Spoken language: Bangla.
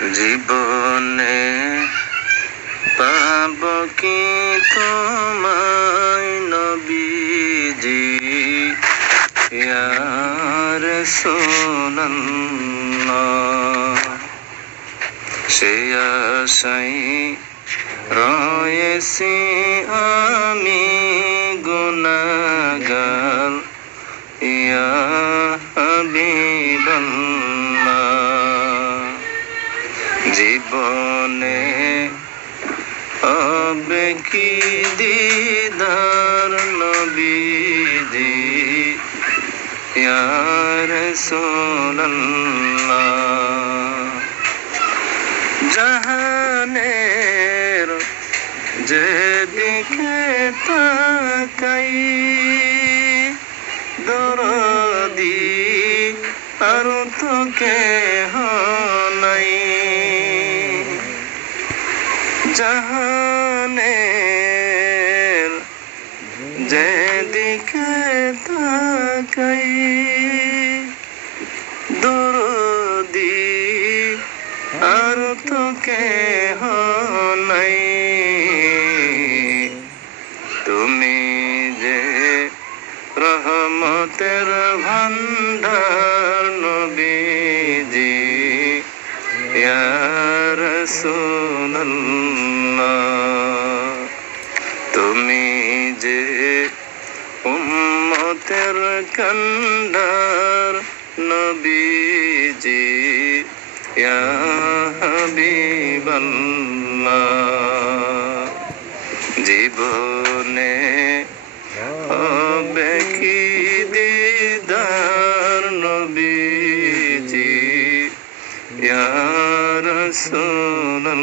জীবনে পাব কি তোমায় নবীজি? ইয়ার সোনাল্লাহ সে আশাই রয়েছি আমি গুনাগার ইয়া জীবনে হবে কি দিদার নবীজি? ইয়া রাসূলুল্লাহ জাহানের যেদিকে তাকাই। তো কেহ নাই। জাহানের যেদিকে তাকাই, দরদি আর তো কেহ নাই। তুমি যে রহমতের ভান্ডার নবীজি ইয়া রাসূলুল্লাহ তুমি যে উম্মতের কন্ডার নবীজি ইয়া হাবিবাল্লাহ জীবনে হবে কি দিদার নবীজি ইয়া রাসূলুল্লাহ